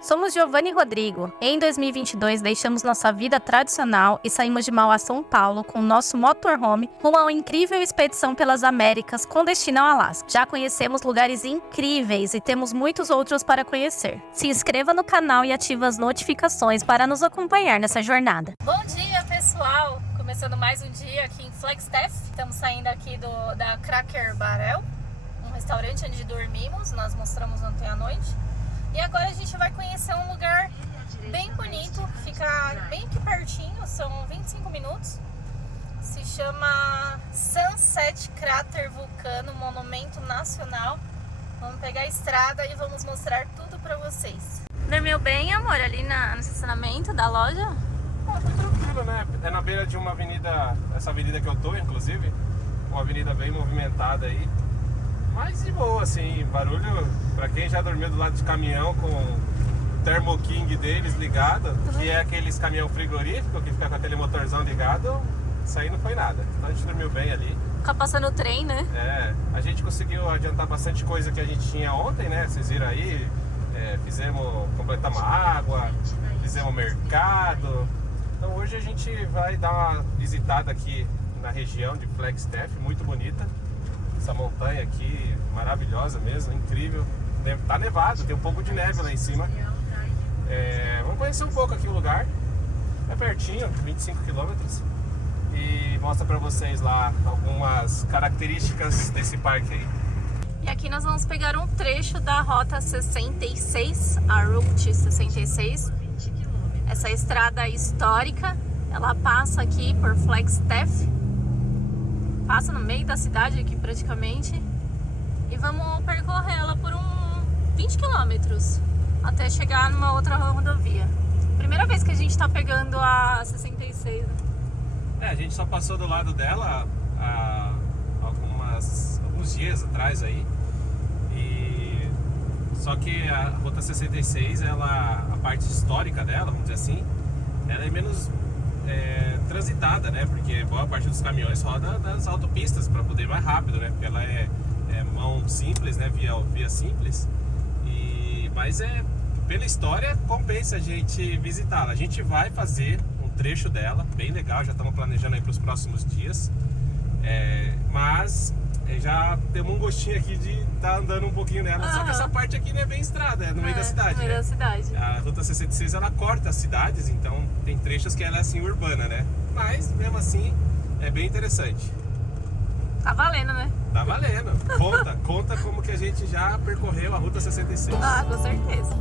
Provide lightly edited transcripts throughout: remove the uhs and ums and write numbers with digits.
somos Giovanni e Rodrigo. Em 2022, deixamos nossa vida tradicional e saímos de Mauá, São Paulo, com nosso motorhome rumo a uma incrível expedição pelas Américas com destino ao Alasca. Já conhecemos lugares incríveis e temos muitos outros para conhecer. Se inscreva no canal e ative as notificações para nos acompanhar nessa jornada. Bom dia, pessoal! Começando mais um dia aqui em Flagstaff. Estamos saindo aqui da Cracker Barrel, um restaurante onde dormimos, nós mostramos ontem à noite. E agora a gente vai conhecer um lugar bem bonito, fica bem aqui pertinho, são 25 minutos. Se chama Sunset Crater Vulcano, Monumento Nacional. Vamos pegar a estrada e vamos mostrar tudo pra vocês. Dormiu bem, amor, ali no estacionamento da loja? Ah, foi tranquilo, né? É na beira de uma avenida, essa avenida que eu tô, inclusive, uma avenida bem movimentada aí. Mas de boa, assim, barulho, pra quem já dormiu do lado de caminhão com o Thermo King deles ligado, que é aqueles caminhão frigorífico que fica com aquele motorzão ligado, isso aí não foi nada. Então a gente dormiu bem ali. Fica passando o trem, né? É, a gente conseguiu adiantar bastante coisa que a gente tinha ontem, né? Vocês viram aí, completamos água, fizemos mercado. Então hoje a gente vai dar uma visitada aqui na região de Flagstaff, muito bonita. Essa montanha aqui, maravilhosa mesmo, incrível. Tá nevado, tem um pouco de neve lá em cima. Vamos conhecer um pouco aqui o lugar. É pertinho, 25 quilômetros. E mostra pra vocês lá algumas características desse parque aí. E aqui nós vamos pegar um trecho da Rota 66, a Route 66. Essa estrada histórica, ela passa aqui por Flagstaff. Passa no meio da cidade aqui praticamente. E vamos percorrer ela por 20 quilômetros até chegar numa outra rodovia. Primeira vez que a gente tá pegando a 66, né? A gente só passou do lado dela há alguns dias atrás aí. Só que a Rota 66, a parte histórica dela, vamos dizer assim, ela é menos transitada, né? Porque boa parte dos caminhões roda das autopistas para poder ir mais rápido, né? Porque ela é mão simples, né? Via simples. Mas pela história compensa a gente visitá-la. A gente vai fazer um trecho dela, bem legal, já estamos planejando aí para os próximos dias. Mas já temos um gostinho aqui de estar andando um pouquinho nela. Só que essa parte aqui não é bem estrada, é no meio da cidade. No meio da cidade. A Ruta 66 ela corta as cidades, então tem trechos que ela é assim urbana, né? Mas mesmo assim é bem interessante. Tá valendo, né? Tá valendo. Conta como que a gente já percorreu a Ruta 66. Ah, com certeza.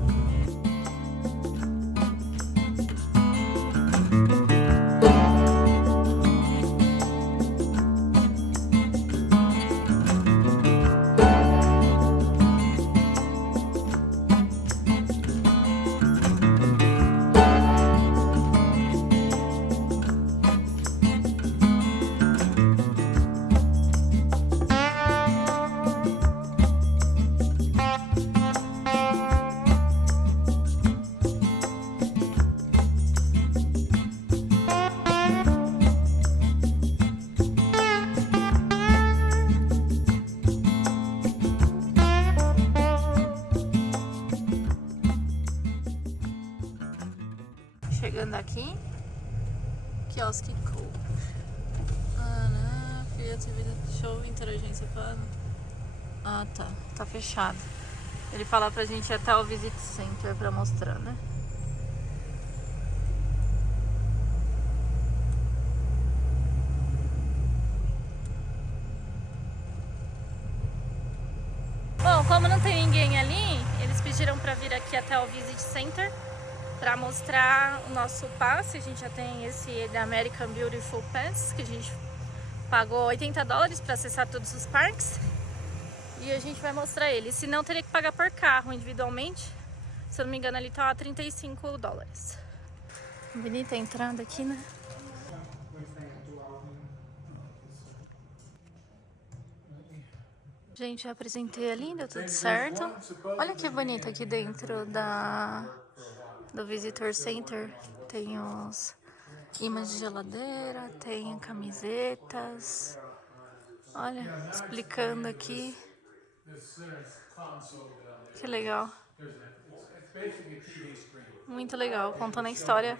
Chegando aqui, quiosque Cool. Show, interagência plano. Ah, tá fechado. Ele fala pra gente ir até o Visit Center pra mostrar, né? Bom, como não tem ninguém ali, eles pediram pra vir aqui até o Visit Center para mostrar o nosso passe. A gente já tem esse da American Beautiful Pass, que a gente pagou $80 para acessar todos os parques. E a gente vai mostrar ele. Se não, teria que pagar por carro individualmente. Se eu não me engano, ali tá $35. Bonita a entrada aqui, né? Gente, já apresentei ali, deu tudo certo. Olha que bonito aqui dentro do Visitor Center. Tem os ímãs de geladeira, tem camisetas. Olha, explicando aqui. Que legal. Muito legal, contando a história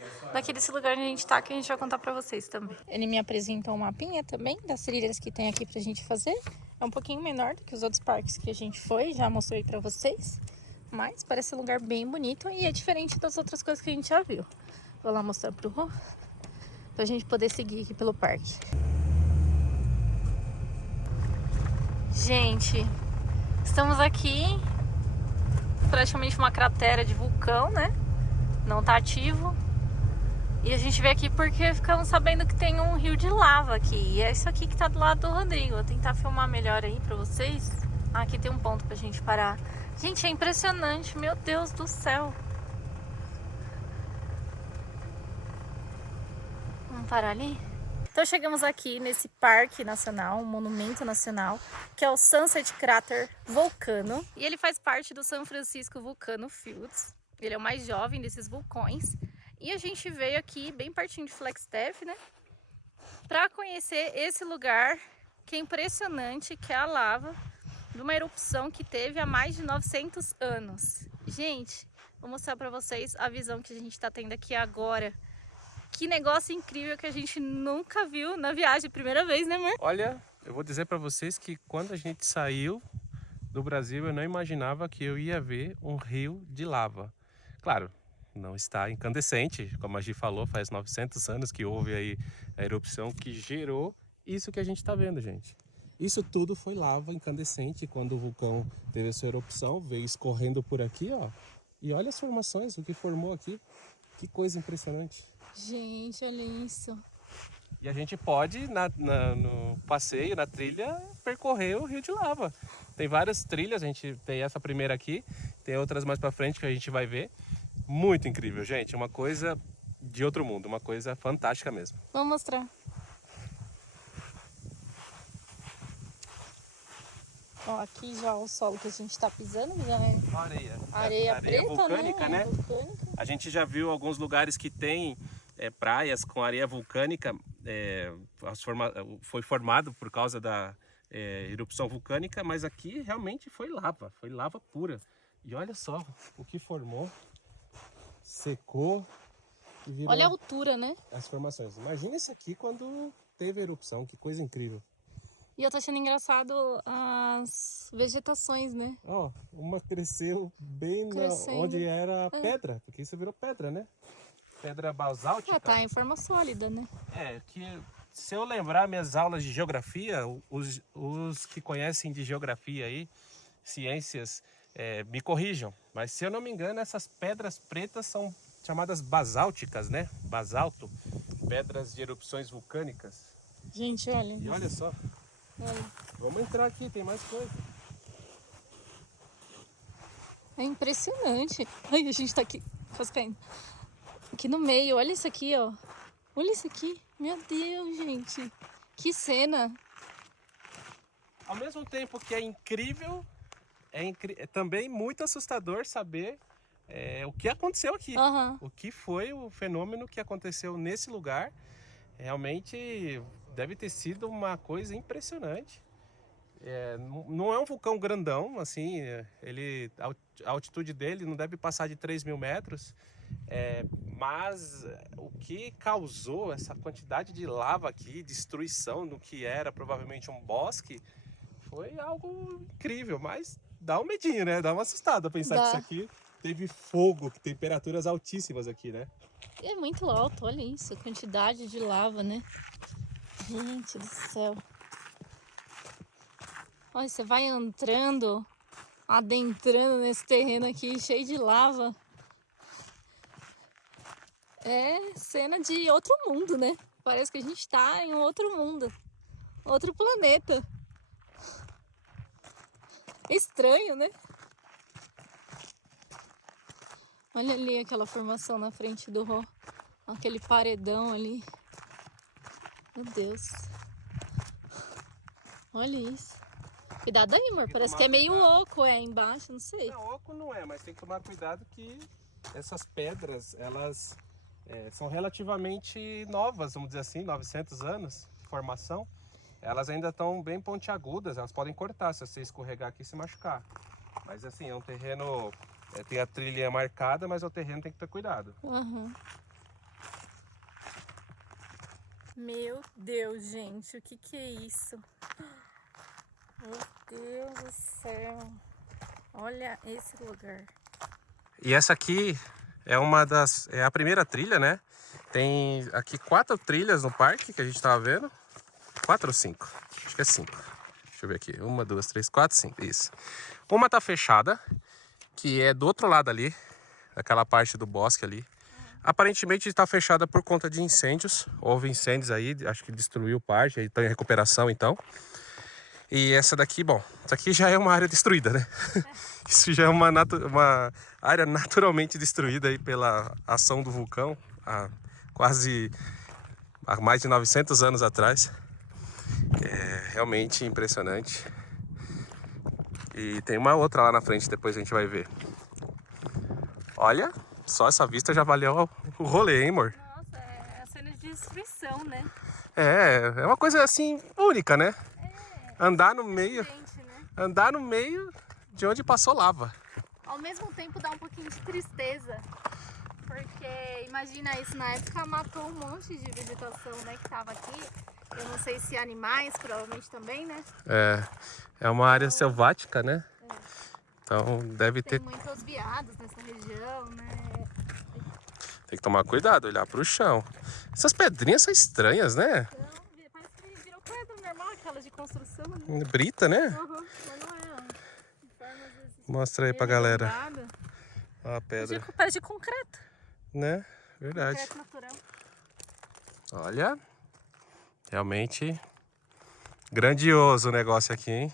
desse lugar onde a gente tá, que a gente vai contar pra vocês também. Ele me apresentou um mapinha também das trilhas que tem aqui pra gente fazer. É um pouquinho menor do que os outros parques que a gente foi, já mostrei pra vocês. Mas parece um lugar bem bonito e é diferente das outras coisas que a gente já viu. Vou lá mostrar pro Rô, pra gente poder seguir aqui pelo parque. Gente, estamos aqui, praticamente uma cratera de vulcão, né? Não tá ativo. E a gente veio aqui porque ficamos sabendo que tem um rio de lava aqui. E é isso aqui que tá do lado do Rodrigo. Vou tentar filmar melhor aí pra vocês. Ah, aqui tem um ponto pra gente parar. Gente, é impressionante, meu Deus do céu. Vamos parar ali? Então chegamos aqui nesse parque nacional, um monumento nacional, que é o Sunset Crater Volcano. E ele faz parte do São Francisco Volcano Fields. Ele é o mais jovem desses vulcões. E a gente veio aqui bem pertinho de Flagstaff, né? Para conhecer esse lugar que é impressionante, que é a lava de uma erupção que teve há mais de 900 anos. Gente, vou mostrar para vocês a visão que a gente está tendo aqui agora. Que negócio incrível que a gente nunca viu na viagem, primeira vez, né, amor? Olha, eu vou dizer para vocês que quando a gente saiu do Brasil, eu não imaginava que eu ia ver um rio de lava. Claro, não está incandescente, como a Gi falou, faz 900 anos que houve aí a erupção que gerou isso que a gente está vendo, gente. Isso tudo foi lava incandescente quando o vulcão teve a sua erupção, veio escorrendo por aqui, ó. E olha as formações, o que formou aqui. Que coisa impressionante. Gente, olha isso. E a gente pode, no passeio, na trilha, percorrer o rio de lava. Tem várias trilhas, a gente tem essa primeira aqui, tem outras mais pra frente que a gente vai ver. Muito incrível, gente. Uma coisa de outro mundo, uma coisa fantástica mesmo. Vamos mostrar. Ó, aqui já o solo que a gente tá pisando já é areia preta, vulcânica, né? Vulcânica. A gente já viu alguns lugares que tem praias com areia vulcânica, foi formado por causa da erupção vulcânica, mas aqui realmente foi lava pura. E olha só o que formou, secou e virou. Olha a altura, né? As formações. Imagina isso aqui quando teve a erupção, que coisa incrível. E eu tô achando engraçado as vegetações, né? Ó, uma cresceu bem onde era pedra, porque isso virou pedra, né? Pedra basáltica. Tá em forma sólida, né? Que se eu lembrar minhas aulas de geografia, os que conhecem de geografia aí, ciências, me corrijam. Mas se eu não me engano, essas pedras pretas são chamadas basálticas, né? Basalto, pedras de erupções vulcânicas. Gente, olha. E olha só. Vamos entrar aqui, tem mais coisa. É impressionante. Ai, a gente tá aqui, quase caindo. Aqui no meio, olha isso aqui, ó. Olha isso aqui. Meu Deus, gente. Que cena. Ao mesmo tempo que é incrível, é também muito assustador saber o que aconteceu aqui. O que foi o fenômeno que aconteceu nesse lugar. Realmente deve ter sido uma coisa impressionante. Não é um vulcão grandão, assim, a altitude dele não deve passar de 3.000 metros, mas o que causou essa quantidade de lava aqui, destruição no que era provavelmente um bosque, foi algo incrível, mas dá um medinho, né? Dá uma assustada pensar que isso aqui teve fogo, que temperaturas altíssimas aqui, né? É muito alto, olha isso, a quantidade de lava, né? Gente do céu. Olha, você vai entrando, adentrando nesse terreno aqui, cheio de lava. É cena de outro mundo, né? Parece que a gente tá em outro mundo, outro planeta. Estranho, né? Olha ali aquela formação na frente do Rô. Aquele paredão ali. Meu Deus. Olha isso. Cuidado aí, amor. Parece que é meio oco, embaixo, não sei. Não, oco não é, mas tem que tomar cuidado que essas pedras, elas são relativamente novas, vamos dizer assim, 900 anos de formação. Elas ainda estão bem pontiagudas, elas podem cortar se você escorregar aqui e se machucar. Mas assim, é um terreno Tem a trilha marcada, mas o terreno tem que ter cuidado. Uhum. Meu Deus, gente, o que é isso? Meu Deus do céu. Olha esse lugar. E essa aqui é a primeira trilha, né? Tem aqui 4 trilhas no parque que a gente tava vendo. 4 ou 5? Acho que é 5. Deixa eu ver aqui. 1, 2, 3, 4, 5. Isso. Uma tá fechada, que é do outro lado ali, daquela parte do bosque ali. Aparentemente está fechada por conta de incêndios. Houve incêndios aí, acho que destruiu parte, aí está em recuperação então. E essa daqui, bom, isso aqui já é uma área destruída, né? Isso já é uma área naturalmente destruída aí pela ação do vulcão há mais de 900 anos atrás. É realmente impressionante. E tem uma outra lá na frente, depois a gente vai ver. Olha, só essa vista já valeu o rolê, hein, amor? Nossa, é a cena de destruição, né? É uma coisa assim, única, né? Andar no meio, Gente, né? andar no meio de onde passou lava. Ao mesmo tempo dá um pouquinho de tristeza. Porque imagina isso, na época matou um monte de vegetação, né, que tava aqui. Eu não sei se animais, provavelmente também, né? É uma área selvática, né? Então deve ter... Tem muitos veados nessa região, né? Tem que tomar cuidado, olhar pro chão. Essas pedrinhas são estranhas, né? Então, parece que virou pedra normal, aquelas de construção, né? Brita, né? Uhum, mas não é, ó. Mostra aí pra galera. Ó a pedra. Parece de concreto. Né? Verdade. Concreto natural. Olha, realmente grandioso o negócio aqui, hein?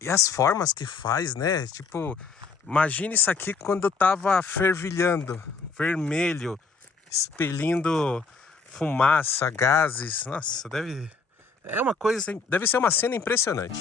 E as formas que faz, né? Tipo, imagina isso aqui quando tava fervilhando, vermelho, expelindo fumaça, gases. Nossa, deve ser uma cena impressionante.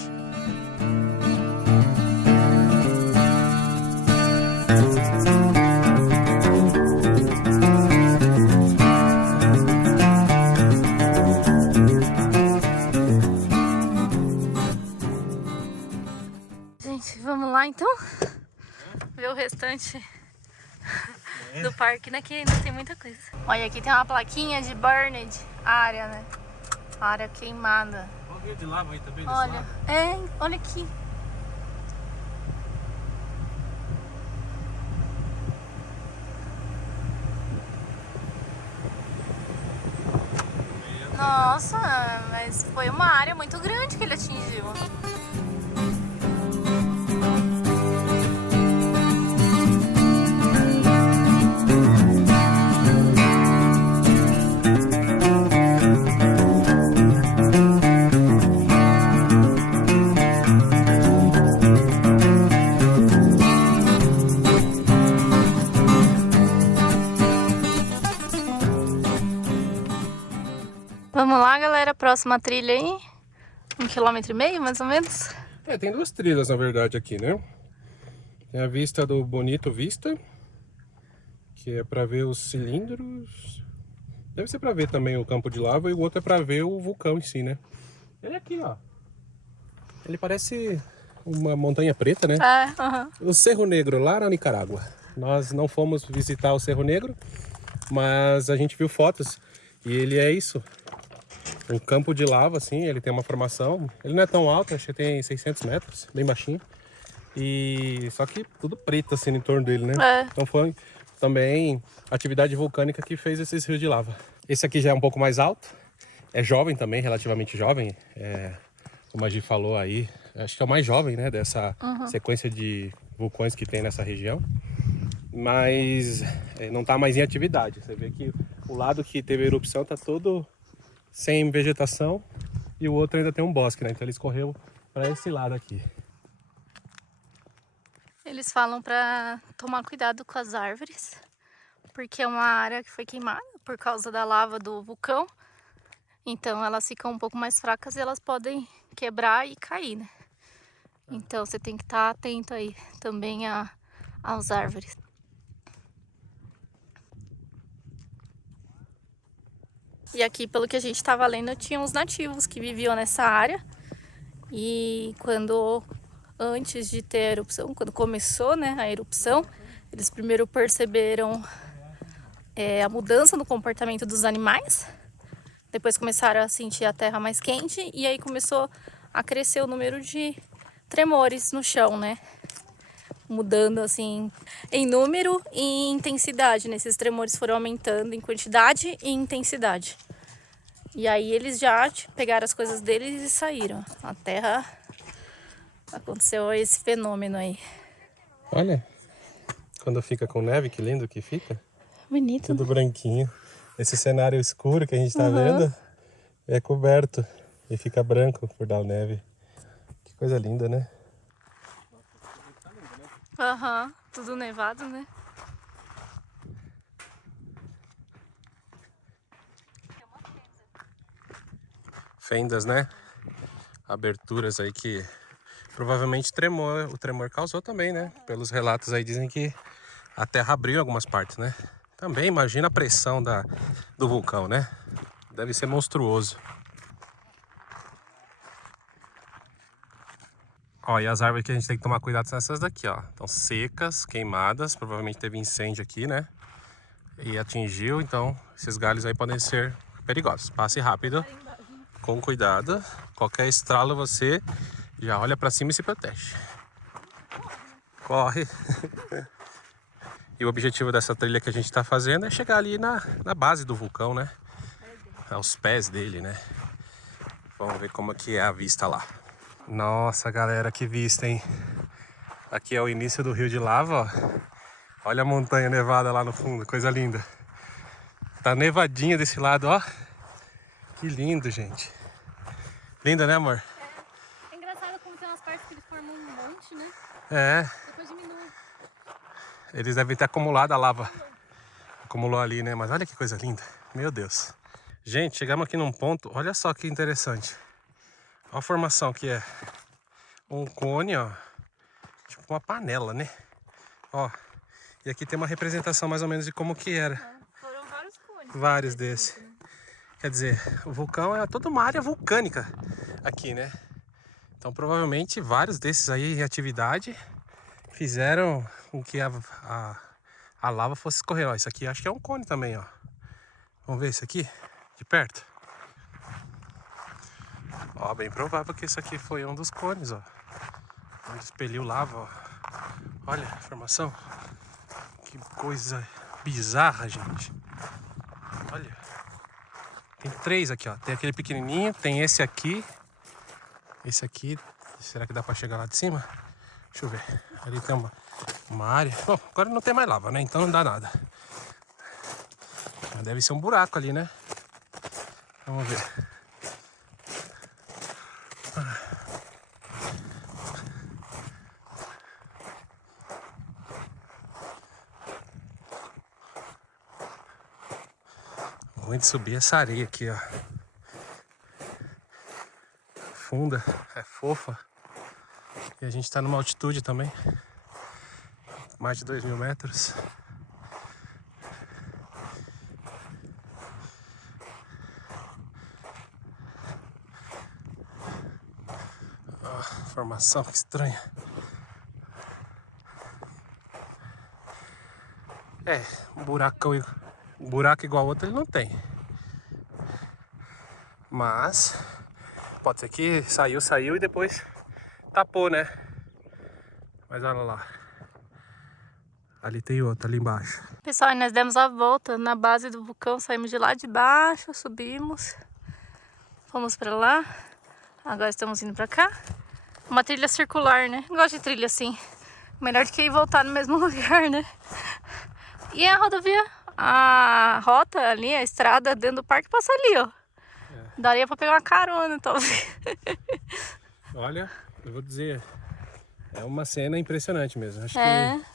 Vamos lá então ver o restante do parque, né? Que ainda tem muita coisa. Olha, aqui tem uma plaquinha de burned área, né? Área queimada. Olha o rio de lava aí também. Olha, olha aqui. Nossa, mas foi uma área muito grande que ele atingiu. Vamos lá, galera, próxima trilha aí, 1,5 km mais ou menos. Tem 2 trilhas na verdade aqui, né? Tem a vista do Bonito Vista, que é para ver os cilindros. Deve ser para ver também o campo de lava, e o outro é para ver o vulcão em si, né? Ele aqui, ó. Ele parece uma montanha preta, né? O Cerro Negro, lá na Nicarágua. Nós não fomos visitar o Cerro Negro, mas a gente viu fotos e ele é isso. Um campo de lava, assim, ele tem uma formação. Ele não é tão alto, acho que tem 600 metros, bem baixinho. E só que tudo preto, assim, em torno dele, né? Então foi também atividade vulcânica que fez esses rios de lava. Esse aqui já é um pouco mais alto. É jovem também, relativamente jovem. Como a Gi falou aí, acho que é o mais jovem, né? Dessa sequência de vulcões que tem nessa região. Mas não tá mais em atividade. Você vê que o lado que teve a erupção tá todo sem vegetação e o outro ainda tem um bosque, né? Então ele escorreu para esse lado aqui. Eles falam para tomar cuidado com as árvores, porque é uma área que foi queimada por causa da lava do vulcão. Então elas ficam um pouco mais fracas e elas podem quebrar e cair, né? Então você tem que estar atento aí também às árvores. E aqui, pelo que a gente estava lendo, tinha uns nativos que viviam nessa área. E antes de ter a erupção, quando começou, né, a erupção, Eles primeiro perceberam a mudança no comportamento dos animais, depois começaram a sentir a terra mais quente e aí começou a crescer o número de tremores no chão, né? Mudando assim em número e em intensidade, né? Esses tremores foram aumentando em quantidade e intensidade. E aí eles já pegaram as coisas deles e saíram. A terra aconteceu esse fenômeno aí. Olha, quando fica com neve, que lindo que fica. Bonito, Tudo né? branquinho. Esse cenário escuro que a gente tá vendo é coberto e fica branco por dar neve. Que coisa linda, né? Aham, tudo nevado, né? Fendas, né? Aberturas aí que provavelmente o tremor causou também, né? Pelos relatos aí dizem que a terra abriu em algumas partes, né? Também imagina a pressão do vulcão, né? Deve ser monstruoso. Ó, e as árvores que a gente tem que tomar cuidado são essas daqui, ó. Estão secas, queimadas, provavelmente teve incêndio aqui, né? E atingiu, então esses galhos aí podem ser perigosos. Passe rápido, com cuidado. Qualquer estralo você já olha pra cima e se protege. Corre! E o objetivo dessa trilha que a gente tá fazendo é chegar ali na base do vulcão, né? Aos pés dele, né? Vamos ver como que é a vista lá. Nossa, galera, que vista, hein? Aqui é o início do rio de lava, ó. Olha a montanha nevada lá no fundo, coisa linda. Tá nevadinha desse lado, ó. Que lindo, gente. Linda, né, amor? É engraçado como tem umas partes que ele formou um monte, né? É. Depois diminui. Eles devem ter acumulado a lava. Acumulou ali, né? Mas olha que coisa linda. Meu Deus. Gente, chegamos aqui num ponto. Olha só que interessante. Olha a formação que é. Um cone, ó. Tipo uma panela, né? Ó. E aqui tem uma representação mais ou menos de como que era. Foram vários cones. Vários desses. Quer dizer, o vulcão é toda uma área vulcânica aqui, né? Então provavelmente vários desses aí em atividade fizeram com que a lava fosse escorrer. Ó, isso aqui acho que é um cone também, ó. Vamos ver isso aqui de perto. Ó, bem provável que isso aqui foi um dos cones, ó. Onde expeliu lava, ó. Olha a formação. Que coisa bizarra, gente. Olha. Tem 3 aqui, ó. Tem aquele pequenininho, tem esse aqui. Esse aqui, será que dá pra chegar lá de cima? Deixa eu ver. Ali tem uma área. Bom, agora não tem mais lava, né? Então não dá nada. Deve ser um buraco ali, né? Vamos ver. Ruim de subir essa areia aqui, ó. Funda, é fofa. E a gente tá numa altitude também. Mais de 2.000 metros. Formação que estranha. É, um buraco igual ao outro ele não tem. Mas pode ser que saiu e depois tapou, né? Mas olha lá. Ali tem outro, ali embaixo. Pessoal, nós demos a volta na base do vulcão, saímos de lá de baixo, subimos, fomos pra lá, agora estamos indo pra cá. Uma trilha circular, né? Gosto de trilha assim, melhor do que ir voltar no mesmo lugar, né? E a rodovia, a rota ali, a estrada dentro do parque passa ali, ó. Daria pra pegar uma carona, talvez. Olha, eu vou dizer, é uma cena impressionante mesmo. Acho que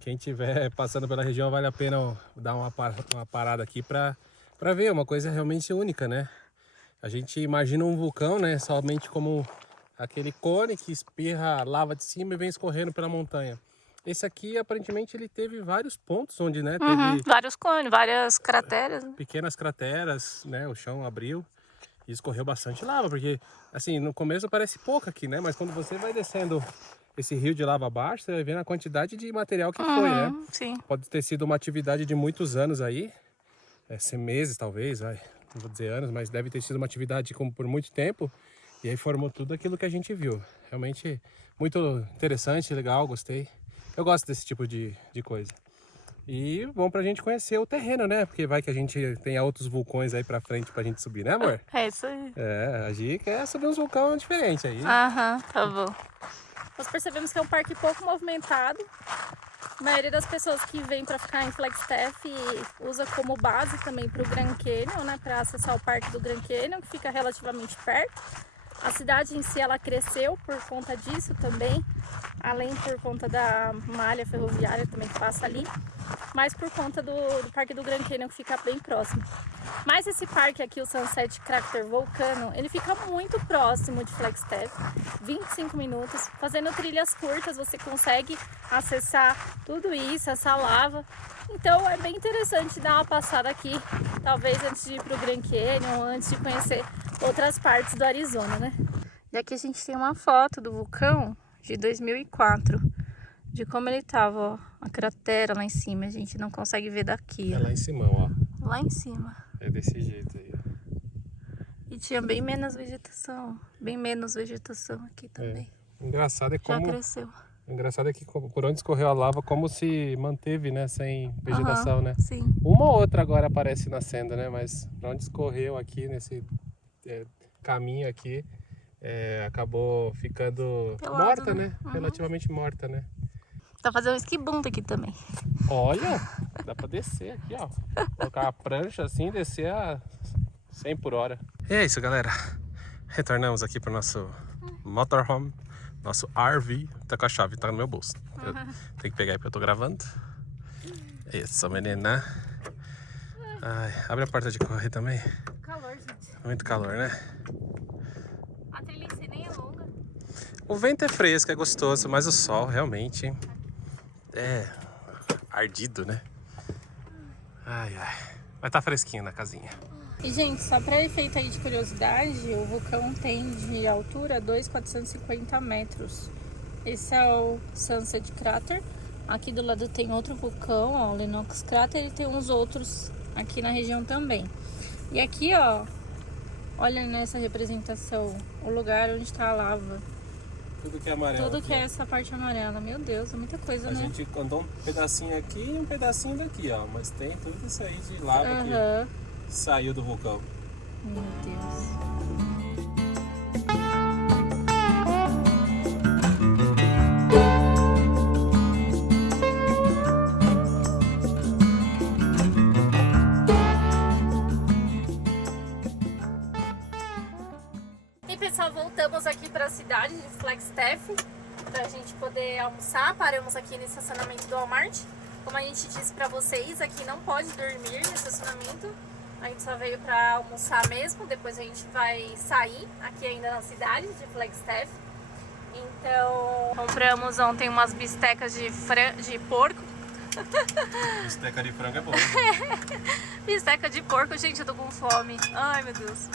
quem estiver passando pela região vale a pena dar uma parada aqui pra ver, uma coisa realmente única, né? A gente imagina um vulcão, né, somente como aquele cone que espirra lava de cima e vem escorrendo pela montanha. Esse aqui, aparentemente, ele teve vários pontos onde, né, teve Vários cones, várias crateras. pequenas crateras, né, o chão abriu. E escorreu bastante lava, porque assim, no começo parece pouco aqui, né? Mas quando você vai descendo esse rio de lava abaixo, você vai vendo a quantidade de material que foi, né? Sim. Pode ter sido uma atividade de muitos anos aí, meses talvez, não vou dizer anos, mas deve ter sido uma atividade como por muito tempo. E aí formou tudo aquilo que a gente viu. Realmente muito interessante, legal, gostei. Eu gosto desse tipo de coisa. E bom pra gente conhecer o terreno, né? Porque vai que a gente tenha outros vulcões aí pra frente pra gente subir, né, amor? É isso aí. A Gi quer subir uns vulcões diferentes aí. Aham, tá bom. Nós percebemos que é um parque pouco movimentado. A maioria das pessoas que vem para ficar em Flagstaff usa como base também para o Grand Canyon, né? Para acessar o parque do Grand Canyon, que fica relativamente perto. A cidade em si ela cresceu por conta disso também, além por conta da malha ferroviária também que passa ali, mas por conta do parque do Grand Canyon que fica bem próximo. Mas esse parque aqui, o Sunset Crater Volcano, ele fica muito próximo de Flagstaff, 25 minutos. Fazendo trilhas curtas você consegue acessar tudo isso, essa lava. Então é bem interessante dar uma passada aqui, talvez antes de ir para o Grand Canyon, antes de conhecer outras partes do Arizona, né? E aqui a gente tem uma foto do vulcão de 2004, de como ele tava, ó, a cratera lá em cima, a gente não consegue ver daqui, ó. É lá em cima, ó. Lá em cima. É desse jeito aí, ó. E tinha bem menos vegetação aqui também. Engraçado é como... Já cresceu. Engraçado é que por onde escorreu a lava, como se manteve, né, sem vegetação, né? Sim. Uma ou outra agora aparece nascendo, né? Mas pra onde escorreu aqui, nesse caminho aqui, acabou ficando Pelado, morta, né? Relativamente morta, né? Tá fazendo esquibunda aqui também. Olha, dá pra descer aqui, ó. Colocar a prancha assim e descer a 100 por hora. E é isso, galera. Retornamos aqui pro nosso motorhome, nosso RV. Tá com a chave, tá no meu bolso. Eu tenho que pegar aí porque eu tô gravando. Isso, menina. Ai, abre a porta de correr também. Calor, gente. Muito calor, né? A trilha em si nem é longa. O vento é fresco, é gostoso, mas o sol realmente é ardido, né? Ai, ai. Mas tá fresquinho na casinha. E, gente, só para efeito aí de curiosidade, o vulcão tem de altura 2.450 metros. Esse é o Sunset Crater. Aqui do lado tem outro vulcão, ó, o Lennox Crater, e tem uns outros aqui na região também. E aqui, ó, olha nessa representação, o lugar onde tá a lava. Tudo que é amarelo. Tudo que é essa parte amarela. Meu Deus, é muita coisa, né? A gente andou um pedacinho aqui e um pedacinho daqui, ó. Mas tem tudo isso aí de lava que saiu do vulcão. Meu Deus. E pessoal, voltamos aqui para a cidade de Flagstaff pra gente poder almoçar. Paramos aqui no estacionamento do Walmart. Como a gente disse pra vocês, aqui não pode dormir no estacionamento. A gente só veio pra almoçar mesmo. Depois a gente vai sair aqui ainda na cidade de Flagstaff. Então, compramos ontem umas bistecas de porco. Bisteca de frango é boa. Bisteca de porco, gente, eu tô com fome. Ai, meu Deus.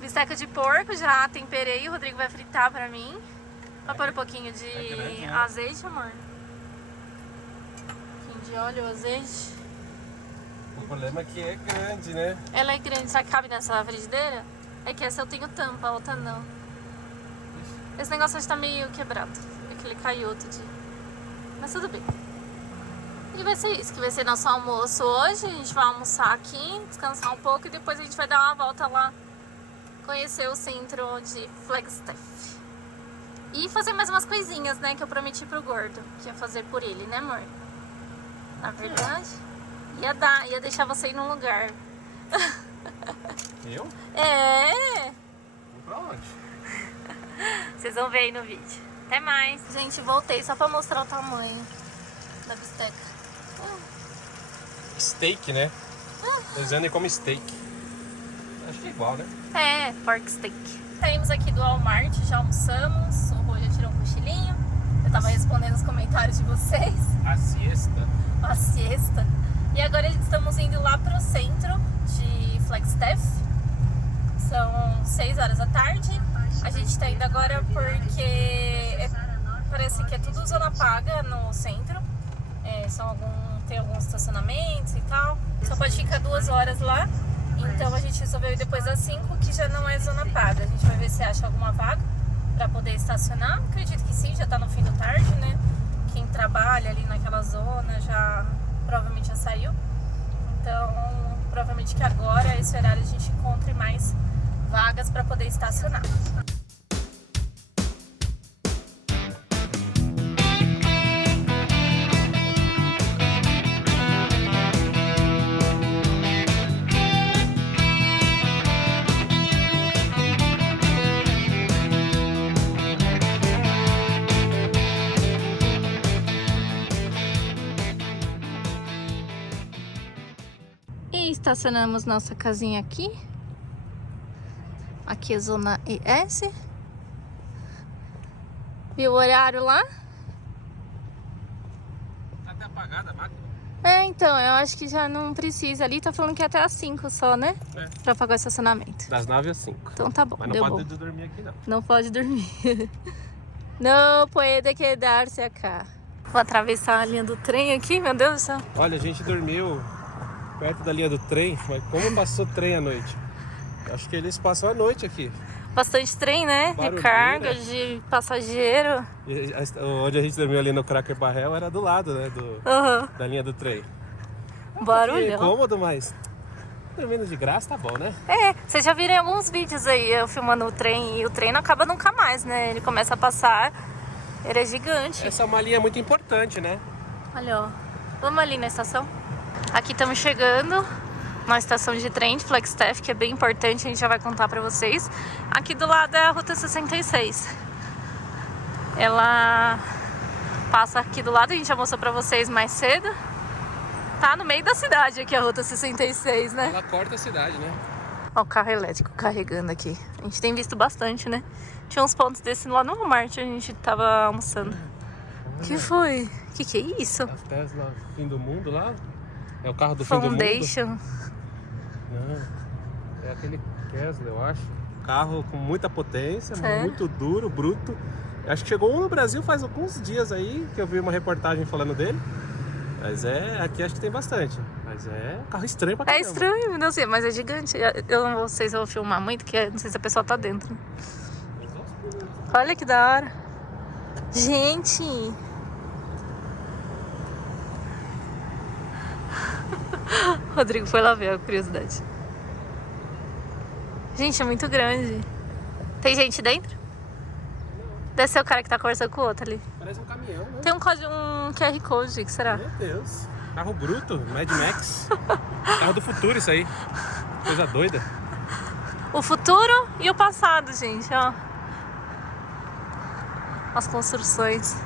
Bisteca de porco, já temperei. O Rodrigo vai fritar pra mim. Vai pôr um pouquinho de grande, né? azeite, amor. Um pouquinho de óleo, azeite. O problema é que é grande, né? Ela é grande, será que cabe nessa frigideira? É que essa eu tenho tampa, a outra não. Esse negócio está meio quebrado. Aquele caiu outro dia. Mas tudo bem. E vai ser isso, que vai ser nosso almoço hoje. A gente vai almoçar aqui, descansar um pouco e depois a gente vai dar uma volta lá, conhecer o centro de Flagstaff. E fazer mais umas coisinhas, né, que eu prometi pro gordo, que ia fazer por ele, né, amor? Na verdade, ia deixar você ir num lugar. Eu? É! Vou pra onde? Vocês vão ver aí no vídeo. Até mais. Gente, voltei só pra mostrar o tamanho da bisteca. Steak, né? Eles vendem como steak. Acho que é igual, né? É, pork steak. Saímos aqui do Walmart, já almoçamos. O Rô já tirou um cochilinho. Eu tava respondendo os comentários de vocês. A siesta. A siesta. E agora estamos indo lá pro centro de Flagstaff. São 6 horas da tarde. A gente tá indo agora porque parece que é tudo zona paga no centro. Tem alguns estacionamentos e tal. Só pode ficar 2 horas lá. Então a gente resolveu ir depois das 5, que já não é zona paga. A gente vai ver se acha alguma vaga pra poder estacionar. Acredito que sim, já tá no fim da tarde, né? Quem trabalha ali naquela zona provavelmente já saiu. Então, provavelmente que agora, esse horário, a gente encontre mais vagas para poder estacionar. E estacionamos nossa casinha aqui. Aqui é a zona ES. Viu o horário lá? Tá até apagada a máquina? Então, eu acho que já não precisa. Ali tá falando que é até às 5 só, né? Pra pagar o estacionamento. Das 9 às 5. Então tá bom, Mas não pode dormir aqui, não. Não pode dormir. Não pode quedar-se acá. Vou atravessar a linha do trem aqui, meu Deus do céu. Olha, a gente dormiu perto da linha do trem, mas como passou trem à noite? Acho que eles passam a noite aqui. Bastante trem, né? De carga, de passageiro. E onde a gente dormiu ali no Cracker Barrel era do lado, né? Da linha do trem. Barulhão. É cômodo, mas dormindo de graça tá bom, né? Vocês já viram alguns vídeos aí eu filmando o trem e o trem não acaba nunca mais, né? Ele começa a passar, ele é gigante. Essa é uma linha muito importante, né? Olha, ó. Vamos ali na estação? Aqui estamos chegando na estação de trem de Flagstaff, que é bem importante, a gente já vai contar pra vocês. Aqui do lado é a Ruta 66. Ela passa aqui do lado, a gente já mostrou pra vocês mais cedo. Tá no meio da cidade aqui a Ruta 66, né? Ela corta a cidade, né? Ó o carro elétrico carregando aqui. A gente tem visto bastante, né? Tinha uns pontos desse lá no Walmart, a gente tava almoçando. Que foi? Que é isso? A Tesla fim do mundo lá? É o carro do fim do mundo? Foundation. Não, é aquele Tesla, eu acho. Carro com muita potência, muito duro, bruto. Acho que chegou um no Brasil faz alguns dias aí, que eu vi uma reportagem falando dele. Mas aqui acho que tem bastante. Mas é um carro estranho pra caramba. É estranho, não sei, mas é gigante. Eu não sei se eu vou filmar muito, porque não sei se a pessoa tá dentro. Olha que da hora. Gente! Rodrigo foi lá ver a curiosidade. Gente, é muito grande. Tem gente dentro? Deve ser o cara que tá conversando com o outro ali. Parece um caminhão, né? Tem um QR Code, o que será? Meu Deus. Carro bruto, Mad Max. Carro do futuro isso aí. Coisa doida. O futuro e o passado, gente, ó. As construções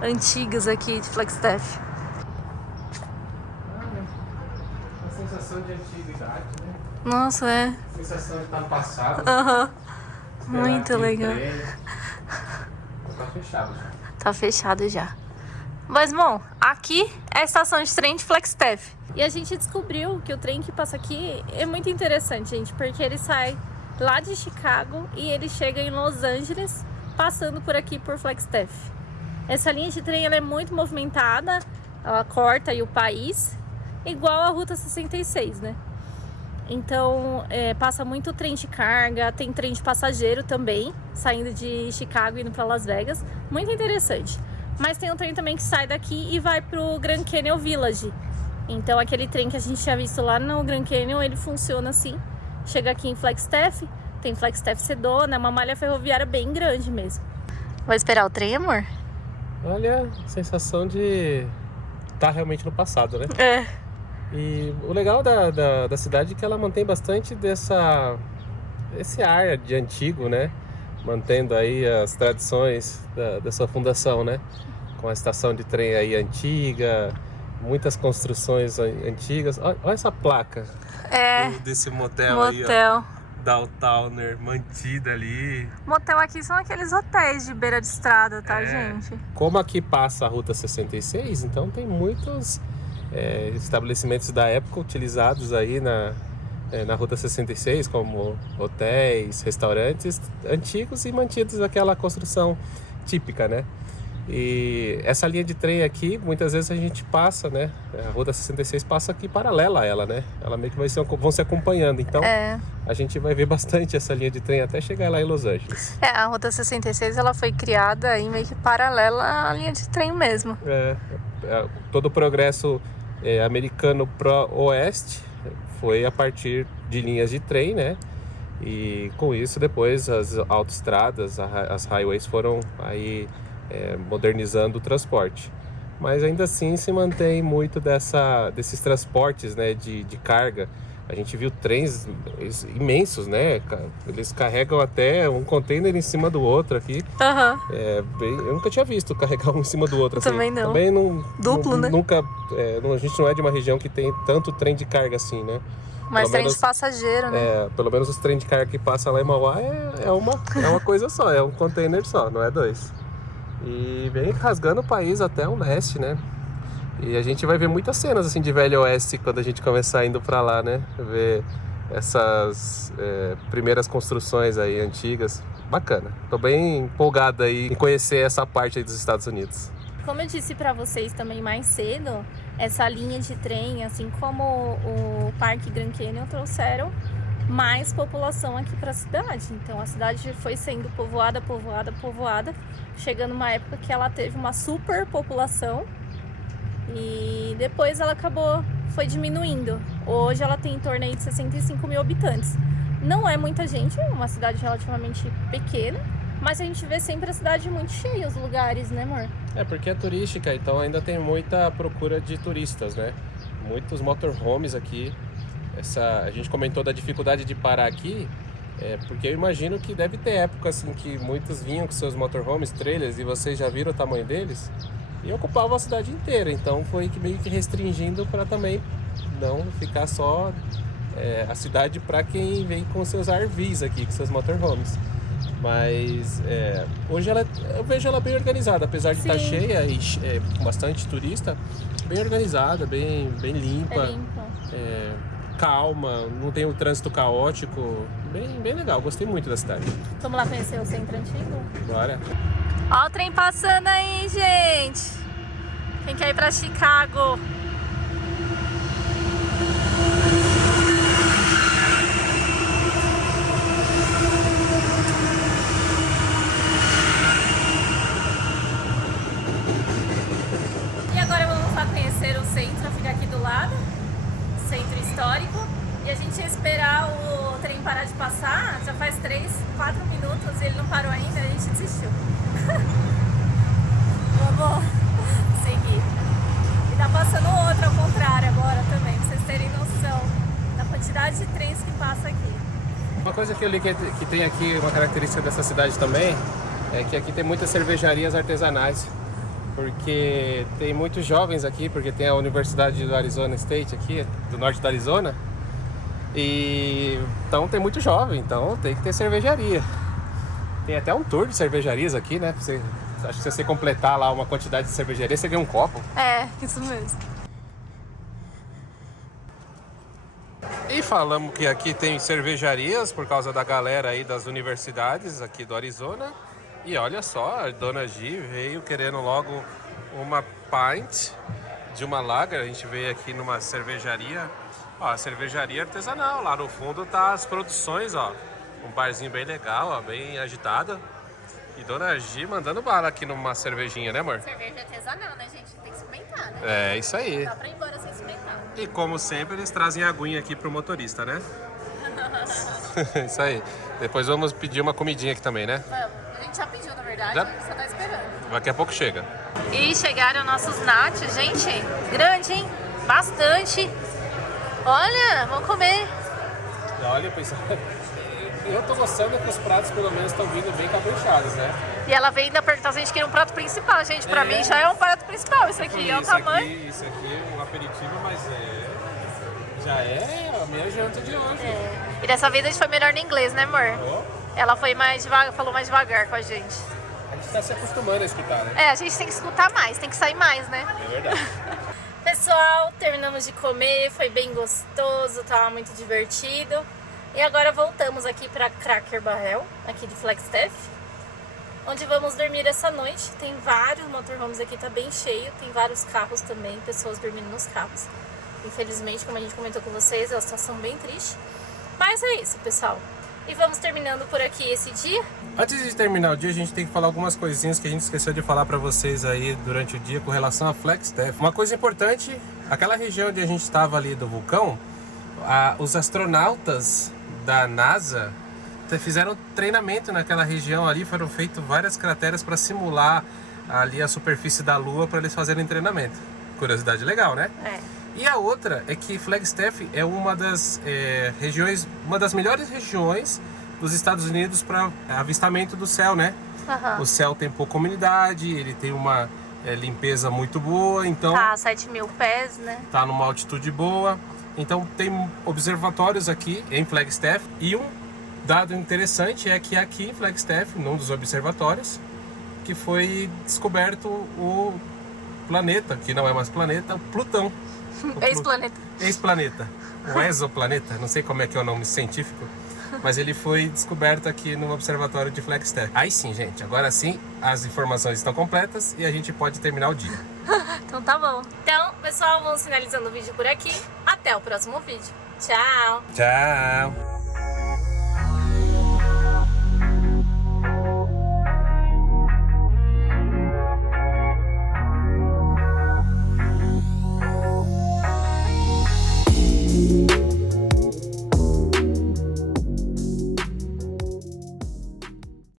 antigas aqui de Flagstaff. Uma sensação de antiguidade, né? Nossa, é. Sensação de estar no passado. Muito legal. Tá fechado já. Tá fechado já. Mas, bom, aqui é a estação de trem de Flagstaff. E a gente descobriu que o trem que passa aqui é muito interessante, gente, porque ele sai lá de Chicago e ele chega em Los Angeles, passando por aqui por Flagstaff. Essa linha de trem ela é muito movimentada, ela corta aí o país, igual a Ruta 66, né? Então, passa muito trem de carga, tem trem de passageiro também, saindo de Chicago e indo para Las Vegas. Muito interessante. Mas tem um trem também que sai daqui e vai pro Grand Canyon Village. Então, aquele trem que a gente tinha visto lá no Grand Canyon, ele funciona assim. Chega aqui em Flagstaff, tem Flagstaff Sedona, é uma malha ferroviária bem grande mesmo. Vai esperar o trem, amor? Olha, sensação de estar realmente no passado, né? É. E o legal da cidade é que ela mantém bastante esse ar de antigo, né? Mantendo aí as tradições da sua fundação, né? Com a estação de trem aí antiga, muitas construções antigas. Olha essa placa desse motel aí, ó. Downtowner, mantida ali. Motel aqui são aqueles hotéis de beira de estrada, tá, gente? Como aqui passa a Ruta 66, então tem muitos estabelecimentos da época utilizados aí na Ruta 66, como hotéis, restaurantes antigos e mantidos aquela construção típica, né? E essa linha de trem aqui, muitas vezes a gente passa, né? A Ruta 66 passa aqui paralela a ela, né? Ela meio que vão se acompanhando, então a gente vai ver bastante essa linha de trem até chegar lá em Los Angeles. A Ruta 66 ela foi criada aí meio que paralela à linha de trem mesmo. Todo o progresso americano pro oeste foi a partir de linhas de trem, né? E com isso depois as autoestradas, as highways foram aí modernizando o transporte. Mas ainda assim se mantém muito desses transportes, né, de carga. A gente viu trens imensos, né? Eles carregam até um container em cima do outro aqui. Eu nunca tinha visto carregar um em cima do outro. Assim. Também não. Também não. Duplo, né? Nunca. A gente não é de uma região que tem tanto trem de carga assim, né? Mas trem de passageiro, né? Pelo menos os trens de carga que passam lá em Mauá é uma coisa só, é um container só, não é dois. E vem rasgando o país até o leste, né? E a gente vai ver muitas cenas assim de Velho Oeste quando a gente começar indo pra lá, né? Ver essas primeiras construções aí antigas. Bacana. Tô bem empolgado aí em conhecer essa parte aí dos Estados Unidos. Como eu disse para vocês também mais cedo, essa linha de trem, assim como o Parque Grand Canyon, trouxeram mais população aqui para a cidade. Então a cidade foi sendo povoada, chegando uma época que ela teve uma superpopulação e depois ela foi diminuindo. Hoje ela tem em torno aí de 65 mil habitantes. Não é muita gente, é uma cidade relativamente pequena, mas a gente vê sempre a cidade muito cheia, os lugares, né, amor? Porque é turística, então ainda tem muita procura de turistas, né? Muitos motorhomes aqui. A gente comentou da dificuldade de parar aqui, porque eu imagino que deve ter época assim que muitos vinham com seus motorhomes, trailers, e vocês já viram o tamanho deles, e ocupavam a cidade inteira. Então foi meio que restringindo para também não ficar só a cidade para quem vem com seus RVs aqui, com seus motorhomes. Mas hoje eu vejo ela bem organizada, apesar de estar cheia e com bastante turista, bem organizada, bem limpa, calma, não tem o trânsito caótico, bem legal, gostei muito da cidade. Vamos lá conhecer o centro antigo? Bora! Ó o trem passando aí, gente! Quem quer ir pra Chicago? Conhecer o centro, fica aqui do lado, centro histórico, e a gente ia esperar o trem parar de passar, já faz 3, 4 minutos e ele não parou ainda, a gente desistiu. Vamos seguir. E tá passando outro ao contrário agora também, pra vocês terem noção da quantidade de trens que passa aqui. Uma coisa que eu li que tem aqui, uma característica dessa cidade também, é que aqui tem muitas cervejarias artesanais. Porque tem muitos jovens aqui, porque tem a Universidade do Arizona State aqui, do norte do Arizona. E então tem muito jovem, então tem que ter cervejaria. Tem até um tour de cervejarias aqui, né? Acho que se você completar lá uma quantidade de cervejaria, você ganha um copo. Isso mesmo. E falamos que aqui tem cervejarias por causa da galera aí das universidades aqui do Arizona. E olha só, a Dona Gi veio querendo logo uma pint de uma lager. A gente veio aqui numa cervejaria, ó, a cervejaria artesanal. Lá no fundo tá as produções, ó, um barzinho bem legal, ó, bem agitado. E Dona Gi mandando bala aqui numa cervejinha, né, amor? Cerveja artesanal, né, gente? Tem que experimentar, né? Isso aí. Não dá pra ir embora sem experimentar. E como sempre, eles trazem aguinha aqui pro motorista, né? Isso aí. Depois vamos pedir uma comidinha aqui também, né? Vamos. A gente já pediu, na verdade, só tá esperando. Daqui a pouco chega. E chegaram nossos nachos, gente. Grande, hein? Bastante. Olha, vamos comer. Olha, pessoal, eu tô gostando que os pratos pelo menos estão vindo bem caprichados, né? E ela veio ainda perguntar se a gente queria um prato principal, gente. Pra mim já é um prato principal isso aqui, é o tamanho. Isso aqui é um aperitivo, mas já é a minha janta de hoje. E dessa vez a gente foi melhor no inglês, né, amor? Ela foi mais devagar, falou mais devagar com a gente. A gente tá se acostumando a escutar, né? A gente tem que escutar mais, tem que sair mais, né? É verdade. pessoal, terminamos de comer, foi bem gostoso, tava muito divertido. E agora voltamos aqui para Cracker Barrel, aqui de Flagstaff, onde vamos dormir essa noite. Tem vários motorhomes aqui, tá bem cheio, tem vários carros também, pessoas dormindo nos carros. Infelizmente, como a gente comentou com vocês, é uma situação bem triste. Mas é isso, pessoal. E vamos terminando por aqui esse dia. Antes de terminar o dia, a gente tem que falar algumas coisinhas que a gente esqueceu de falar para vocês aí durante o dia com relação a Flagstaff. Uma coisa importante, aquela região onde a gente estava ali do vulcão, os astronautas da NASA fizeram treinamento naquela região ali, foram feitas várias crateras para simular ali a superfície da Lua para eles fazerem treinamento. Curiosidade legal, né? É. E a outra é que Flagstaff é uma das regiões, uma das melhores regiões dos Estados Unidos para avistamento do céu, né? Uhum. O céu tem pouca umidade, ele tem uma limpeza muito boa, então Tá a 7.000 pés, né? tá numa altitude boa. Então tem observatórios aqui em Flagstaff. E um dado interessante é que aqui em Flagstaff, num dos observatórios, que foi descoberto o planeta, que não é mais planeta, o Plutão. Ex-planeta. Ex-planeta, o exoplaneta, não sei como é que é o nome científico, mas ele foi descoberto aqui no observatório de Flagstaff. Aí sim, gente, agora sim as informações estão completas e a gente pode terminar o dia. Então tá bom. Então, pessoal, vamos finalizando o vídeo por aqui. Até o próximo vídeo. Tchau! Tchau!